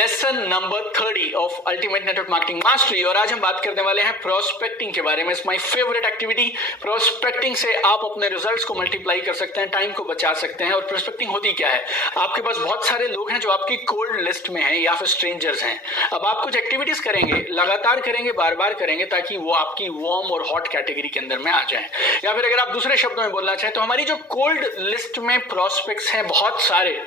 Lesson number 30 of ultimate network marketing mastery. और आज हम बात करने वाले हैं प्रोस्पेक्टिंग के बारे में। It's my favourite activity. Prospecting से आप अपने रिजल्ट्स को मल्टीप्लाई कर सकते हैं, टाइम को बचा सकते हैं। और प्रोस्पेक्टिंग होती क्या है? आपके पास बहुत सारे लोग हैं जो आपकी कोल्ड लिस्ट में हैं या फिर स्ट्रेंजर्स हैं। अब आप कुछ एक्टिविटीज करेंगे, लगातार करेंगे, बार बार करेंगे, ताकि वो आपकी वार्म और हॉट कैटेगरी के अंदर में आ जाए। या फिर अगर आप दूसरे शब्दों में बोलना चाहें तो हमारी जो कोल्ड लिस्ट में प्रोस्पेक्ट्स हैं बहुत सारे,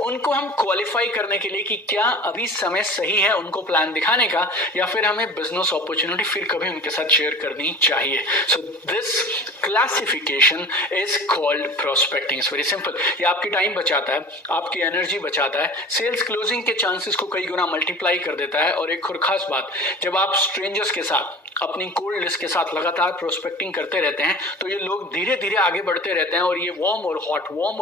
उनको हम क्वालिफाई करने के लिए कि क्या अभी समय सही है उनको प्लान दिखाने का, या फिर हमें बिजनेस अपॉर्चुनिटी फिर कभी उनके साथ शेयर करनी चाहिए। So this classification is called prospecting. Very simple. ये आपकी टाइम बचाता है, आपकी एनर्जी बचाता है, सेल्स क्लोजिंग के चांसेस को कई गुना मल्टीप्लाई कर देता है। और एक और खास बात, जब आप स्ट्रेंजर्स के साथ अपनी कोल्ड लिस्ट के साथ लगातार प्रोस्पेक्टिंग करते रहते हैं तो ये लोग धीरे धीरे आगे बढ़ते रहते हैं और ये वार्म और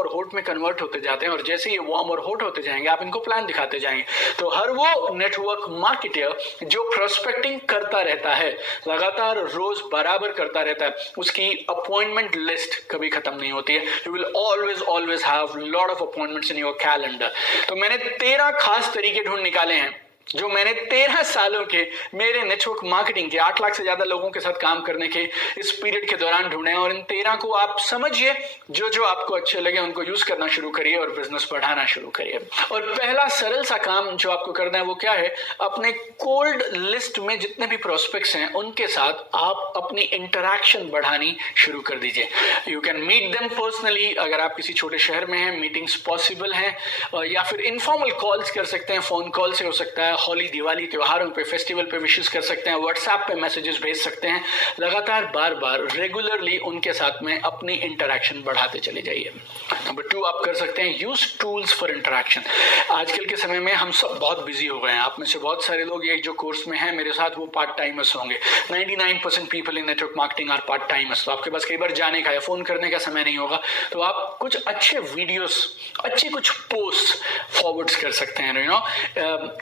हॉट में कन्वर्ट होते जाते हैं। और जैसे ये वार्म और हॉट होते जाएंगे, आप इनको प्लान दिखाते जाएंगे, तो हर वो नेटवर्क मार्केटर जो प्रोस्पेक्टिंग करता रहता है, लगातार रोज बराबर करता रहता है, उसकी अपॉइंटमेंट लिस्ट कभी खत्म नहीं होती है। You will always have lot of appointments in your calendar. तो मैंने 13 खास तरीके ढूंढ निकाले हैं जो मैंने 13 सालों के मेरे नेटवर्क मार्केटिंग के 8 लाख से ज्यादा लोगों के साथ काम करने के इस पीरियड के दौरान ढूंढे हैं। और इन 13 को आप समझिए, जो जो आपको अच्छे लगे उनको यूज करना शुरू करिए और बिजनेस बढ़ाना शुरू करिए। और पहला सरल सा काम जो आपको करना है वो क्या है? अपने कोल्ड लिस्ट में जितने भी प्रोस्पेक्ट्स हैं उनके साथ आप अपनी इंटरैक्शन बढ़ानी शुरू कर दीजिए। You can meet them personally, अगर आप किसी छोटे शहर में हैं, मीटिंग्स पॉसिबल हैं, या फिर इनफॉर्मल कॉल्स कर सकते हैं, फोन कॉल से हो सकता है, होली, दिवाली, त्योहारों पे, फेस्टिवल पे विशेस कर सकते हैं, व्हाट्सएप पे मैसेजेस भेज सकते हैं। लगातार बार बार रेगुलरली उनके साथ में अपनी इंटरैक्शन बढ़ाते चले जाइए। नंबर 2 आप कर सकते हैं यूज टूल्स फॉर इंटरैक्शन। आजकल के समय में हम सब बहुत बिजी हो गए हैं। आप में से बहुत सारे लोग ये जो कोर्स में हैं मेरे साथ, वो पार्ट टाइमर्स होंगे। 99% people in network marketing are part timers. तो आपके पास कई बार जाने का या फोन करने का समय नहीं होगा, तो आप कुछ अच्छे वीडियोस, अच्छी कुछ पोस्ट फॉरवर्ड्स कर सकते हैं। यू नो,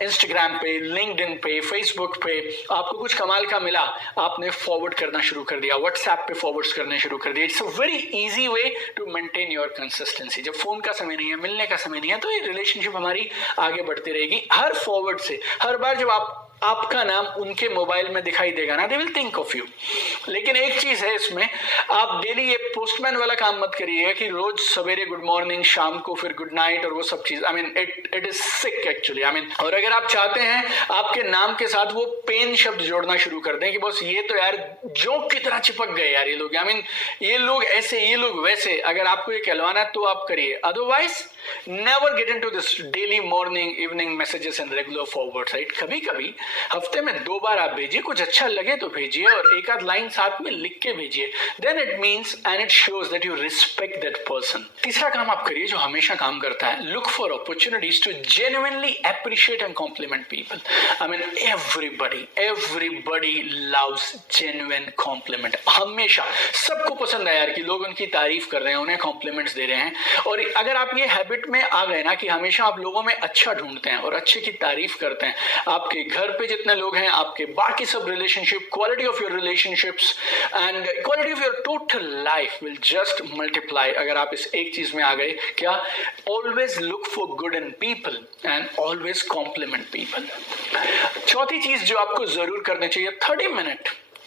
इंस्टाग्राम पे, लिंक्डइन पे, फेसबुक पे आपको कुछ कमाल का मिला, आपने फॉरवर्ड करना शुरू कर दिया, व्हाट्सएप पे फॉरवर्ड्स करने शुरू कर दिया। It's a very easy way to maintain your consistency. जब फोन का समय नहीं है, मिलने का समय नहीं है, तो ये रिलेशनशिप हमारी आगे बढ़ती रहेगी। हर फॉरवर्ड से, हर बार जब आपका नाम उनके मोबाइल में दिखाई देगा ना, they will think of you. लेकिन एक चीज है इसमें, आप डेली ये पोस्टमैन वाला काम मत करिए कि रोज सवेरे गुड मॉर्निंग, शाम को फिर गुड नाइट और वो सब चीज। I mean it is sick actually. I mean, और अगर आप चाहते हैं आपके नाम के साथ वो पेन शब्द जोड़ना शुरू कर दें कि बस ये तो यार जोक की तरह चिपक गए यार ये लोग, आई मीन ये लोग ऐसे, ये लोग वैसे, अगर आपको ये कहलवाना है तो आप करिए। Otherwise never get into this daily morning evening messages and regular forward, right? कभी कभी हफ्ते में 2 बार आप भेजिए, कुछ अच्छा लगे तो भेजिए और एक आध लाइन साथ में लिख के भेजिए। Then it means and it shows that you respect that person. तीसरा काम आप करिए जो हमेशा काम करता है, look for opportunities to genuinely appreciate and compliment people. I mean everybody loves genuine compliment. हमेशा सबको पसंद है यार कि लोग उनकी तारीफ कर रहे हैं, उन्हें कॉम्प्लीमेंट्स दे रहे हैं। और अगर आप ये हैबिट में आ गए ना कि हमेशा आप लोगों में अच्छा ढूंढते हैं और अच्छे की तारीफ करते हैं, आपके घर पे जितने लोग हैं, आपके बाकी सब relationship, quality of your relationships and quality of your total life will just multiply. अगर आप इस एक चीज में आ गए, क्या? Always look for good in people and always compliment people. चौथी चीज जो आपको जरूर करनी चाहिए,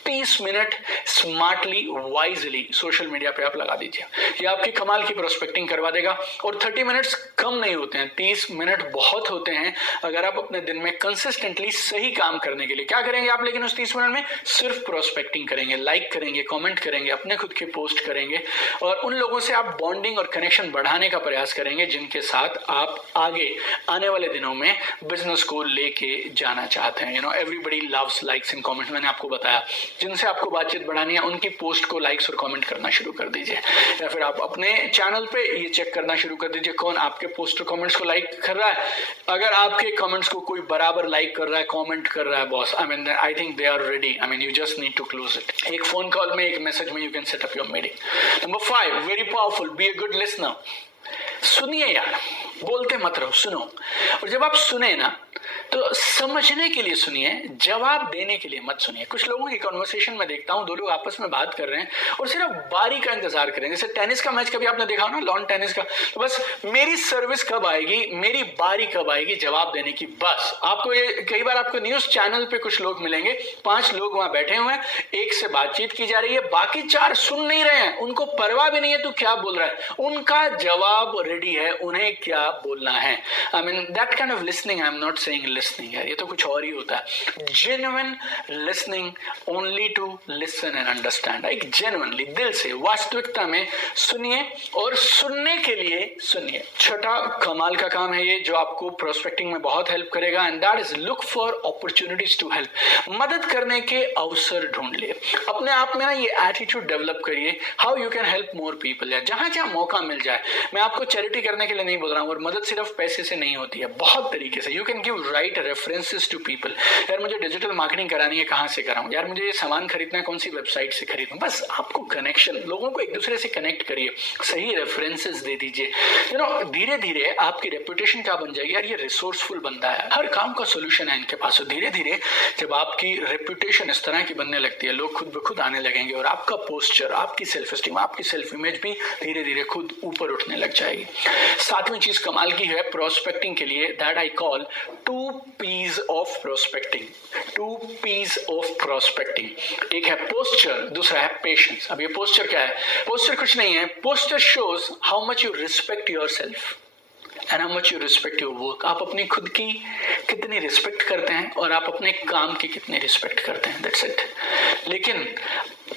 30 minute smartly, wisely social media पे आप लगा दीजिए। ये आपकी कमाल की प्रोस्पेक्टिंग करवा देगा। और 30 मिनट्स कम नहीं होते हैं, 30 मिनट बहुत होते हैं अगर आप अपने दिन में कंसिस्टेंटली सही काम करने के लिए। क्या करेंगे आप? लेकिन उस 30 मिनट में सिर्फ प्रोस्पेक्टिंग करेंगे, लाइक करेंगे, कमेंट करेंगे, अपने खुद के पोस्ट करेंगे और उन लोगों से आप बॉन्डिंग और कनेक्शन बढ़ाने का प्रयास करेंगे जिनके साथ आप आगे आने वाले दिनों में बिजनेस को लेके जाना चाहते हैं। You know, everybody loves likes and comments. मैंने आपको बताया, जिनसे आपको बातचीत बढ़ानी है उनकी पोस्ट को लाइक्स और कमेंट करना शुरू कर दीजिए। या फिर आप अपने चैनल पे ये चेक करना शुरू कर दीजिए कौन आपके पोस्ट और कमेंट्स को लाइक कर रहा है। अगर आपके कमेंट्स को कोई बराबर लाइक कर रहा है, कमेंट कर रहा है, boss, I think they are ready. I mean, you just need to close it. एक फोन कॉल में, एक मैसेज में you can set up your meeting. Number 5, very powerful, be a good listener. सुनिए यार, बोलते मत रहो, सुनो। और जब आप सुने ना, तो समझने के लिए सुनिए, जवाब देने के लिए मत सुनिए। कुछ लोगों की कन्वर्सेशन में देखता हूं, दो लोग आपस में बात कर रहे हैं और सिर्फ बारी का इंतजार कर रहे हैं। जैसे टेनिस का मैच कभी आपने देखा हो ना, लॉन टेनिस का, तो बस मेरी सर्विस कब आएगी, मेरी बारी कब आएगी जवाब देने की। बस आपको ये कई बार आपको न्यूज चैनल पे कुछ लोग मिलेंगे, 5 लोग वहां बैठे हुए हैं, एक से बातचीत की जा रही है, बाकी 4 सुन नहीं रहे हैं, उनको परवाह भी नहीं है तू क्या बोल रहा है, उनका जवाब रेडी है, उन्हें क्या बोलना है। I mean that kind of listening, I am not saying listening है, ये तो कुछ और ही होता है। Genuine listening, only to listen and understand. एक जेन्युइनली दिल से वास्तविकता में सुनिए और सुनने के लिए सुनिए। छोटा कमाल का काम है ये, जो आपको प्रोस्पेक्टिंग में बहुत हेल्प करेगा, and that is look for opportunities to help. मदद करने के अवसर ढूंढ लिए। अपने आप में ना ये एटीट्यूड डेवलप करिए, how you can help more people. या जहां जहां मौका मिल जाए, मैं आपको चैरिटी करने के लिए नहीं बोल रहा हूं, और मदद सिर्फ पैसे से नहीं होती है, बहुत तरीके से। You can give right references to people. यार मुझे डिजिटल मार्केटिंग करानी है, कहां से कराऊं, यार मुझे ये सामान खरीदना है, कौन सी वेबसाइट से खरीदूं। बस आपको कनेक्शन, लोगों को एक दूसरे से कनेक्ट करिए, सही रेफरेंसेस दे दीजिए। यू नो, धीरे धीरे आपकी रेपुटेशन क्या बन जाएगी, यार ये रिसोर्सफुल बंदा है, हर काम का सोल्यूशन है इनके पास। धीरे धीरे जब आपकी रेपुटेशन इस तरह की बनने लगती है, लोग खुद ब खुद आने लगेंगे, और आपका पोस्चर, आपकी सेल्फ एस्टीम, आपकी सेल्फ इमेज भी धीरे धीरे खुद ऊपर उठने लग जाएगी। 7वीं चीज कमाल की है प्रोस्पेक्टिंग के लिए, that I call 2 P's of prospecting. 2 P's of prospecting. एक है पोस्चर, दूसरा है पेशेंस। अब ये पोस्चर क्या है? पोस्चर कुछ नहीं है, posture shows how much you respect yourself and how much you respect your work. आप अपनी खुद की कितनी रिस्पेक्ट करते हैं और आप अपने काम की कितनी रिस्पेक्ट करते हैं, दैट्स इट। लेकिन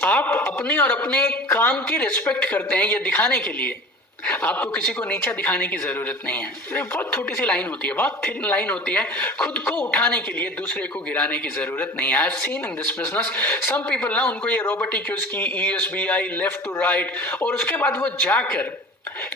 आप अपनी और अपने काम की रिस्पेक्ट करते हैं ये दिखाने के लिए, आपको किसी को नीचा दिखाने की जरूरत नहीं है। ये बहुत छोटी सी लाइन होती है, बहुत थिन लाइन होती है। खुद को उठाने के लिए दूसरे को गिराने की जरूरत नहीं है। I have seen in this business some people ना, उनको ये रोबोटिक्स की, ESBI, लेफ्ट टू राइट, और उसके बाद वो जाकर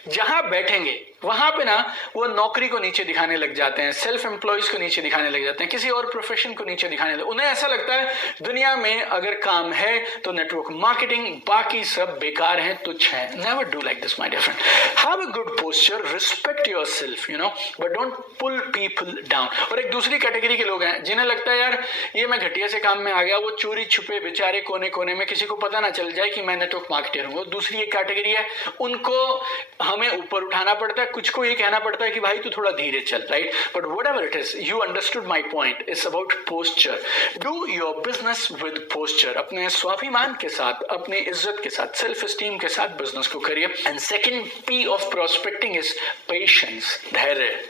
जहां बैठेंगे वहां पे ना वो नौकरी को नीचे दिखाने लग जाते हैं, सेल्फ एम्प्लॉयज को नीचे दिखाने लग जाते हैं, किसी और प्रोफेशन को नीचे दिखाने लग। उन्हें ऐसा लगता है दुनिया में अगर काम है तो नेटवर्क मार्केटिंग, बाकी सब बेकार हैं, तुच्छ हैं। Never do like this my dear friend. Have a good posture, respect yourself, you know, but don't pull people down. और एक दूसरी कैटेगरी के लोग हैं जिन्हें लगता है यार ये मैं घटिया से काम में आ गया, वो चोरी छुपे बेचारे कोने कोने में, किसी को पता ना चल जाए कि मैं नेटवर्क मार्केटर हूं। दूसरी एक कैटेगरी है, उनको हमें ऊपर उठाना पड़ता है, कुछ को ये कहना पड़ता है कि भाई तू थोड़ा धीरे चल, right. But whatever it is, you understood my point, it's about posture. Do your business with posture. अपने स्वाभिमान के साथ, अपनी इज्जत के साथ, सेल्फ एस्टीम के साथ बिजनेस को करिए। And second P of prospecting is patience, धैर्य।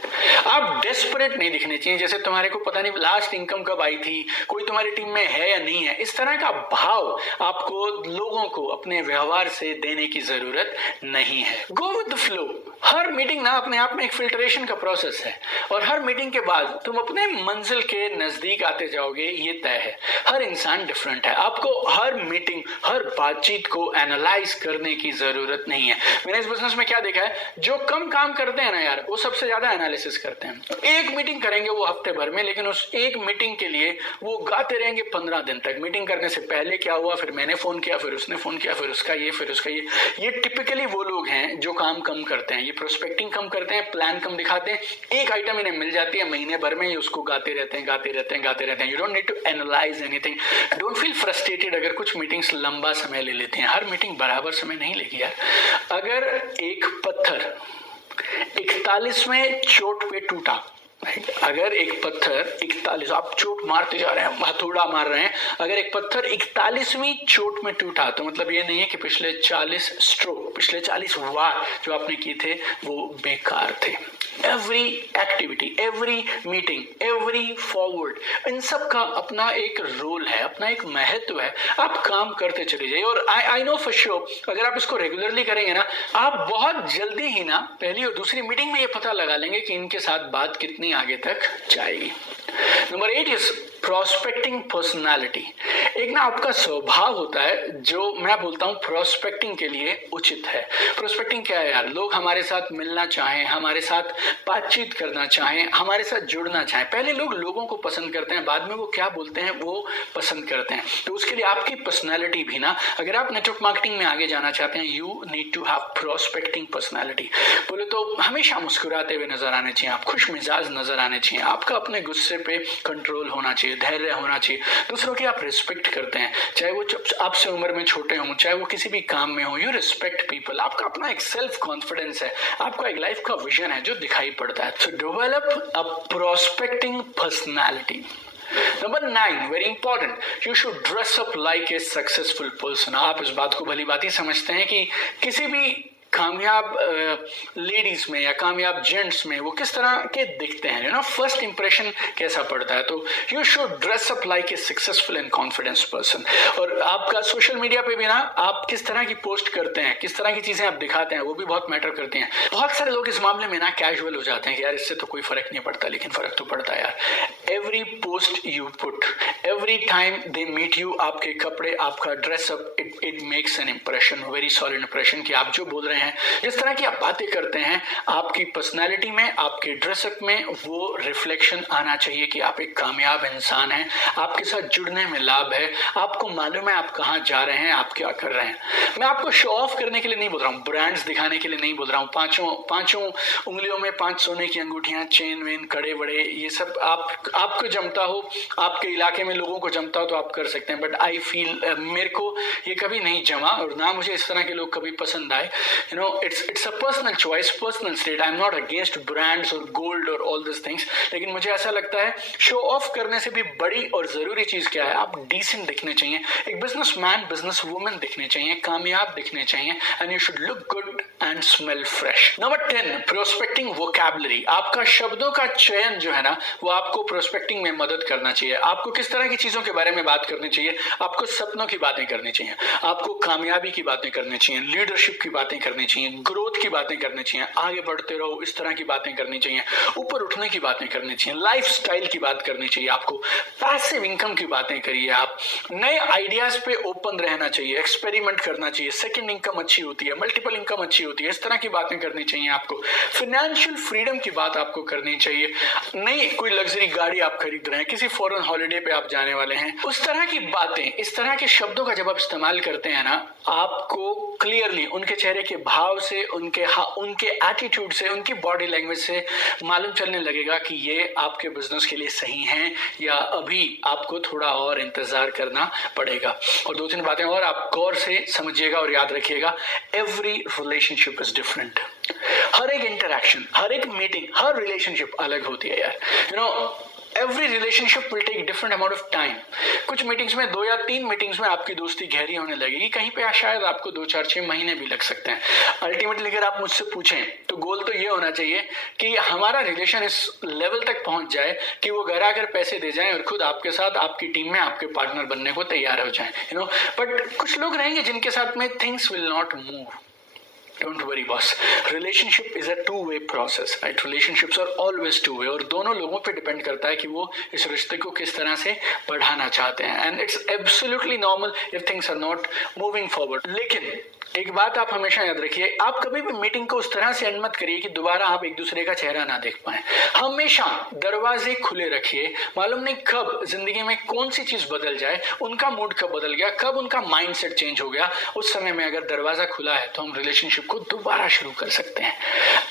आप डेस्परेट नहीं दिखने चाहिए, जैसे तुम्हारे को पता नहीं लास्ट इनकम कब आई थी, कोई तुम्हारी टीम में है या नहीं है। इस तरह का भाव आपको लोगों को अपने व्यवहार से देने की जरूरत नहीं है। Go with the flow. Her meeting ना अपने आप में एक फिल्ट्रेशन का प्रोसेस है, और हर मीटिंग के बाद तुम अपने मंजिल के नजदीक आते जाओगे, ये तय है। हर इंसान डिफरेंट है, आपको हर मीटिंग, हर बातचीत को एनालाइज करने की जरूरत नहीं है। मैंने इस बिजनेस में क्या देखा है, जो कम काम करते हैं ना यार, वो सबसे ज्यादा एनालिसिस करते हैं। एक मीटिंग करेंगे वो हफ्ते भर में, लेकिन उस एक मीटिंग के लिए वो गाते रहेंगे 15 दिन तक। मीटिंग करने से पहले क्या हुआ, फिर मैंने फोन किया, फिर उसने फोन किया, फिर उसका ये, फिर उसका ये टिपिकली वो लोग हैं जो काम कम करते हैं। ये प्रोस्पेक्टिंग कम करते हैं, प्लान कम दिखाते हैं। एक आइटम इन्हें मिल जाती है, महीने भर में ये उसको गाते रहते हैं, गाते रहते हैं, गाते रहते हैं। You don't need to analyse anything. Don't feel frustrated अगर कुछ मीटिंग्स लंबा समय ले लेते हैं। हर मीटिंग बराबर समय नहीं लेगी यार। अगर एक पत्थर 41वें चोट पे टूटा, अगर एक पत्थर 41, आप चोट मारते जा रहे हैं, हथौड़ा मार रहे हैं, अगर एक पत्थर 41वीं चोट में टूटा, तो मतलब ये नहीं है कि पिछले 40 स्ट्रोक, पिछले 40 वार जो आपने किए थे वो बेकार थे। Every activity, every meeting, every forward, इन सब का अपना एक रोल है, अपना एक महत्व है। आप काम करते चले जाइए, और आई नो फॉर श्योर अगर आप इसको रेगुलरली करेंगे ना, आप बहुत जल्दी ही ना पहली और दूसरी मीटिंग में ये पता लगा लेंगे कि इनके साथ बात कितनी आगे तक जाएगी। Number 8 is prospecting personality. एक ना आपका स्वभाव होता है जो मैं बोलता हूँ प्रोस्पेक्टिंग के लिए उचित है। प्रोस्पेक्टिंग क्या है यार? लोग हमारे साथ मिलना चाहें, हमारे साथ बातचीत करना चाहें, हमारे साथ जुड़ना चाहें। पहले लोग लोगों को पसंद करते हैं, बाद में वो क्या बोलते हैं वो पसंद करते हैं। तो उसके लिए आपकी पर्सनैलिटी भी ना, अगर आप नेटवर्क मार्केटिंग में आगे जाना चाहते हैं, you need to have prospecting personality. बोले तो हमेशा मुस्कुराते हुए नजर आने चाहिए, आप खुश मिजाज नजर आने चाहिए, आपका अपने गुस्से पे कंट्रोल होना चाहिए, धैर्य होना चाहिए, दूसरों की आप रिस्पेक्ट करते हैं, चाहे वो आपसे उम्र में छोटे हों, चाहे वो किसी भी काम में हो, यू रिस्पेक्ट पीपल। आपका अपना एक सेल्फ कॉन्फिडेंस है, आपका एक लाइफ का विजन है जो दिखाई पड़ता है। सो develop a prospecting personality. Number 9, very important, you should dress up like a successful person। आप इस बात को भली बात ही समझते हैं कि किसी भी कामयाब लेडीज में या कामयाब जेंट्स में वो किस तरह के दिखते हैं, यू नो, फर्स्ट इंप्रेशन कैसा पड़ता है। तो you should dress up like a successful and confidence person. और आपका सोशल मीडिया पे भी ना आप किस तरह की पोस्ट करते हैं, किस तरह की चीजें आप दिखाते हैं, वो भी बहुत मैटर करती हैं। बहुत सारे लोग इस मामले में ना कैजुअल हो जाते हैं कि यार इससे तो कोई फर्क नहीं पड़ता, लेकिन फर्क तो पड़ता है यार। Every post you put, every time they meet you, आपके कपड़े, आपका dress up, it makes an impression, very solid impression कि आप जो बोल रहे हैं, जिस तरह की आप बातें करते हैं, आपकी पर्सनैलिटी में, आपके ड्रेसअप में वो रिफ्लेक्शन आना चाहिए कि आप एक कामयाब इंसान हैं, आपके साथ जुड़ने में लाभ है, आपको मालूम है आप कहाँ जा रहे हैं, आप क्या कर रहे हैं। मैं आपको शो ऑफ करने के लिए नहीं बोल रहा हूँ, ब्रांड्स दिखाने के लिए नहीं बोल रहा हूँ, पांचों उंगलियों में 5 सोने की अंगूठियां, चेन वेन, कड़े बड़े, ये सब आपको जमता हो, आपके इलाके में लोगों को जमता हो तो आप कर सकते हैं। बट आई फील मेरे को ये कभी नहीं जमा और ना मुझे इस तरह के लोग कभी पसंद आए। You know, it's a personal choice, personal state. I'm not against brands or gold or all these things. लेकिन मुझे ऐसा लगता है शो ऑफ करने से भी बड़ी और जरूरी चीज क्या है, आप डिसेंट दिखने चाहिए, एक बिजनेसमैन, बिजनेस वुमन दिखने चाहिए, कामयाब दिखने चाहिए, and you should look good and smell fresh. Number 10, prospecting vocabulary. आपका शब्दों का चयन जो है ना वो आपको प्रोस्पेक्टिंग में मदद करना चाहिए। आपको किस तरह की चीजों के बारे में बात करनी चाहिए, आपको सपनों की बातें करनी चाहिए, आपको कामयाबी की बातें करनी चाहिए, लीडरशिप की बातें करनी चाहिए, ग्रोथ की बातें करनी चाहिए, आगे बढ़ते रहो इस तरह की बातें करनी चाहिए, ऊपर उठने की बातें करनी चाहिए, लाइफस्टाइल की बात करनी चाहिए, आपको पैसिव इनकम की बातें करिए, आप नए आइडियाज पे ओपन रहना चाहिए, एक्सपेरिमेंट करना चाहिए, सेकंड इनकम अच्छी होती है, मल्टीपल इनकम अच्छी होती है, इस तरह की बातें करनी चाहिए आपको। फाइनेंशियल फ्रीडम की बात आपको करनी चाहिए, नहीं कोई लग्जरी गाड़ी आप खरीद रहे हैं, किसी फॉरेन हॉलिडे पे आप जाने वाले हैं, उस तरह की बातें, इस तरह के शब्दों का जब आप इस्तेमाल करते हैं ना, आपको क्लियरली उनके चेहरे के भाव से, उनके एटीट्यूड से, उनकी बॉडी लैंग्वेज से मालूम चलने लगेगा कि ये आपके बिजनेस के लिए सही हैं या अभी आपको थोड़ा और इंतजार करना पड़ेगा। और 2-3 बातें और आप गौर से समझिएगा और याद रखिएगा, एवरी रिलेशनशिप इज डिफरेंट। हर एक इंटरैक्शन, हर एक मीटिंग, हर रिलेशनशिप अलग होती है यार। You know, every relationship will take different amount of time. कुछ मीटिंग्स में 2 या 3 मीटिंग्स में आपकी दोस्ती गहरी होने लगेगी, कहीं पे शायद आपको 2, 4, 6 महीने भी लग सकते हैं। अल्टीमेटली अगर आप मुझसे पूछें तो गोल तो ये होना चाहिए कि हमारा रिलेशन इस लेवल तक पहुंच जाए कि वो घर आकर पैसे दे जाएं और खुद आपके साथ, आपकी टीम में आपके पार्टनर बनने को तैयार हो जाएं, यू नो। बट कुछ लोग रहेंगे जिनके साथ में things will not move. Don't worry boss, relationship is a two-way process, right? Relationships are always two-way और दोनों लोगों पे डिपेंड करता है कि वो इस रिश्ते को किस तरह से बढ़ाना चाहते हैं, and it's absolutely normal if things are not moving forward। लेकिन एक बात आप हमेशा याद रखिए, आप कभी भी मीटिंग को उस तरह से एंड मत करिए कि दोबारा आप एक दूसरे का चेहरा ना देख पाए। हमेशा दरवाजे खुले रखिए, मालूम नहीं कब जिंदगी में कौन सी चीज बदल जाए, उनका मूड कब बदल गया, कब उनका माइंडसेट चेंज हो गया, उस समय में अगर दरवाजा खुला है तो हम रिलेशनशिप को दोबारा शुरू कर सकते हैं।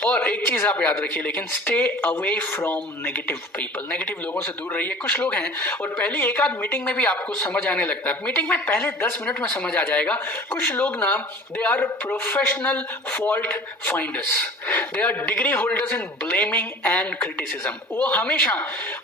और एक चीज आप याद रखिए, लेकिन stay away from negative people. Negative लोगों से दूर रहिए। कुछ लोग हैं और पहली एक आध मीटिंग में भी आपको समझ आने लगता है, मीटिंग में पहले 10 मिनट में समझ आ जाएगा। कुछ लोग ना they are professional fault finders, they are degree holders in blaming and criticism। वो हमेशा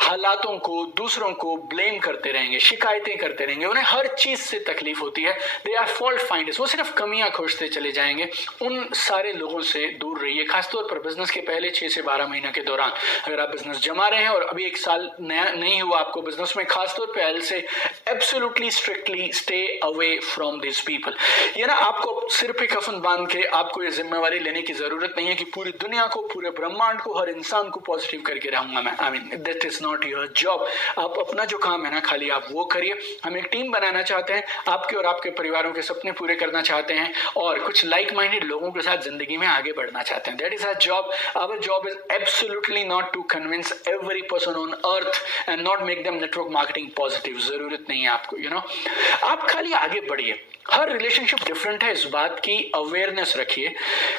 हालातों को, दूसरों को ब्लेम करते रहेंगे, शिकायतें करते रहेंगे, उन्हें हर चीज से तकलीफ होती है। they are fault finders, वो सिर्फ कमियां खोजते चले जाएंगे, उन उन सारे लोगों से दूर रहिए, खासतौर पर बिजनेस के पहले 6 से 12 महीने के दौरान। अगर आप बिजनेस जमा रहे हैं और अभी 1 साल नया नहीं हुआ आपको बिजनेस में, खासतौर पे एल से absolutely strictly stay away from this people. ये ना आपको सिर पे कफन बांध के आपको ये जिम्मेवारी लेने की जरूरत नहीं है कि पूरी दुनिया को, पूरे ब्रह्मांड को, हर इंसान को पॉजिटिव करके रहूंगा मैं। आई mean that is not your job. आप अपना जो काम है ना, खाली आप वो करिए। हम एक टीम बनाना चाहते हैं, आपके और आपके परिवारों के सपने पूरे करना चाहते हैं और कुछ लाइक माइंडेड लोगों के साथ जिंदगी में आगे बढ़ना चाहते हैं। That is our job. Our job is absolutely not to convince every person on earth and not make them network marketing positive. जरूरत नहीं है आपको, आप खाली आगे बढ़िए। हर रिलेशनशिप डिफरेंट है, इस बात की अवेयरनेस रखिए।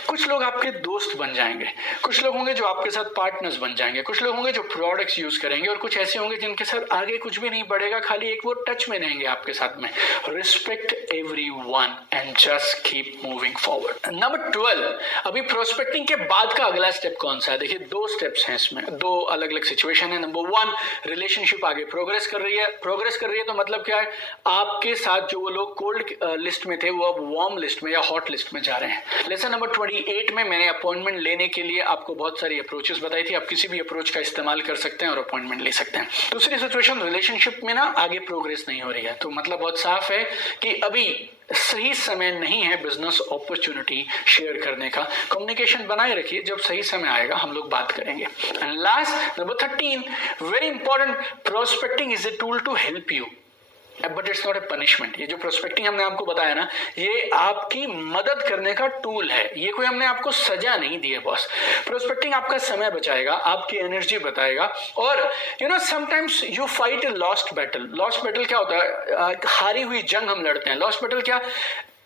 कुछ लोग आपके दोस्त बन जाएंगे, कुछ लोग होंगे जो आपके साथ पार्टनर्स बन जाएंगे, कुछ लोग होंगे जो प्रोडक्ट्स यूज करेंगे और कुछ ऐसे होंगे जिनके साथ आगे कुछ भी नहीं बढ़ेगा, खाली एक वो टच में रहेंगे आपके साथ में। Respect everyone and just keep moving forward. Number 12, अभी प्रोस्पेक्टिंग के बाद का अगला स्टेप कौन सा है? देखिए 2 स्टेप्स हैं इसमें, 2 अलग अलग सिचुएशन है। नंबर 1, रिलेशनशिप आगे प्रोग्रेस कर रही है तो मतलब क्या है, आपके साथ जो वो लोग कोल्ड लिस्ट में थे वो अब वार्म लिस्ट में या हॉट लिस्ट में जा रहे हैं। लेसन नंबर 28 में मैंने अपॉइंटमेंट लेने के लिए आपको बहुत सारी अप्रोचेस बताई थी। आप किसी भी अप्रोच का इस्तेमाल कर सकते हैं और अपॉइंटमेंट ले सकते हैं। दूसरी सिचुएशन, रिलेशनशिप में ना आगे प्रोग्रेस नहीं हो रही है, तो मतलब बहुत साफ है कि अभी सही समय नहीं है बिजनेस अपॉर्चुनिटी शेयर करने का। कम्युनिकेशन बनाए रखिए, जब सही समय आएगा हम लोग बात करेंगे। And last number 13, very important, prospecting is a tool to help you but it's not a punishment. ये जो प्रोस्पेक्टिंग हमने आपको बताया ना, ये आपकी मदद करने का टूल है, ये कोई हमने आपको सजा नहीं दी है बॉस। प्रोस्पेक्टिंग आपका समय बचाएगा, आपकी एनर्जी बताएगा। और sometimes you fight a lost battle. Lost battle क्या होता है? हारी हुई जंग हम लड़ते हैं। लॉस्ट बैटल क्या?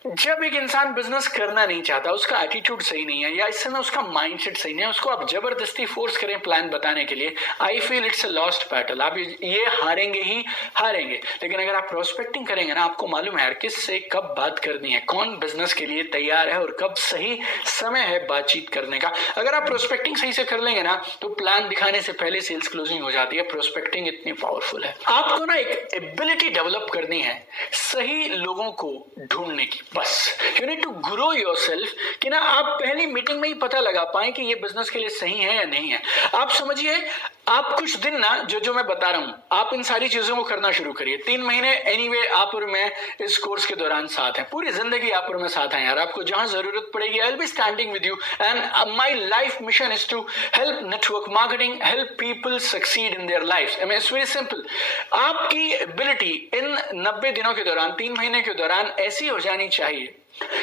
जब एक इंसान बिजनेस करना नहीं चाहता, उसका एटीट्यूड सही नहीं है या इस समय उसका माइंडसेट सही नहीं है, उसको आप जबरदस्ती फोर्स करें प्लान बताने के लिए, I feel it's a lost battle. आप ये हारेंगे ही हारेंगे। लेकिन अगर आप प्रोस्पेक्टिंग करेंगे ना, आपको मालूम है यार किससे कब बात करनी है, कौन बिजनेस के लिए तैयार है और कब सही समय है बातचीत करने का। अगर आप प्रोस्पेक्टिंग सही से कर लेंगे ना, तो प्लान दिखाने से पहले सेल्स क्लोजिंग हो जाती है। प्रोस्पेक्टिंग इतनी पावरफुल है। आपको ना एक एबिलिटी डेवलप करनी है सही लोगों को ढूंढने की। बस you need to grow yourself कि ना आप पहली मीटिंग में ही पता लगा पाए कि ये बिजनेस के लिए सही है या नहीं है। आप समझिए, आप कुछ दिन ना जो मैं बता रहा हूं, आप इन सारी चीजों को करना शुरू करिए। 3 महीने एनीवे आप और मैं इस कोर्स के दौरान साथ हैं, पूरी जिंदगी आप और मैं साथ हैं यार। आपको जहां जरूरत पड़ेगी I will be standing with you and my life mission is to help network marketing, help people succeed in their lives. I mean it's very simple. आपकी एबिलिटी इन 90 दिनों के दौरान, 3 महीने के दौरान ऐसी हो जानी चाहिए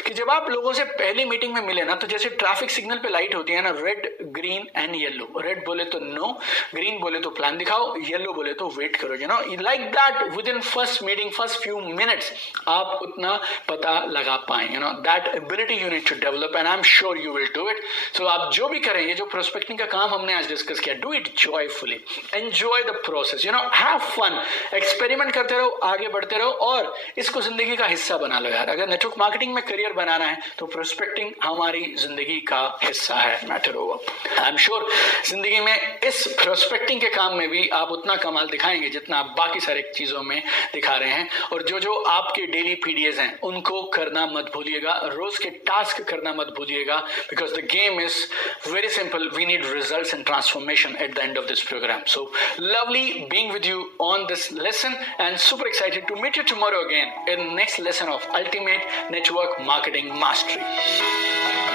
कि जब आप लोगों से पहली मीटिंग में मिले ना, तो जैसे ट्रैफिक सिग्नल पे लाइट होती है ना, red, green and yellow. Red बोले तो नो, ग्रीन बोले तो प्लान दिखाओ, येलो बोले तो वेट करो। Like that within first meeting, first few minutes आप उतना पता लगा पाए। That ability you need to develop and I am sure you will do it. So आप जो भी करें, ये जो प्रोस्पेक्टिंग का काम हमने आज डिस्कस किया, do it joyfully, enjoy the process, have fun, experiment करते रहो, आगे बढ़ते रहो और इसको जिंदगी का हिस्सा बना लो यार। अगर नेटवर्क मार्केटिंग में करियर बनाना है तो प्रोस्पेक्टिंग हमारी जिंदगी का हिस्सा है। Matter over. I am sure जिंदगी में इस प्रोस्पेक्टिंग के काम में भी आप उतना कमाल दिखाएंगे जितना आप बाकी सारे चीजों में दिखा रहे हैं। और जो आपके डेली पीडीएस हैं उनको करना मत भूलिएगा, रोज के टास्क करना मत भूलिएगा, because the game is very simple. We need results and transformation at the end of this program. So lovely being with you on this lesson and super excited to meet you tomorrow again in next lesson of Ultimate Network Marketing Mastery.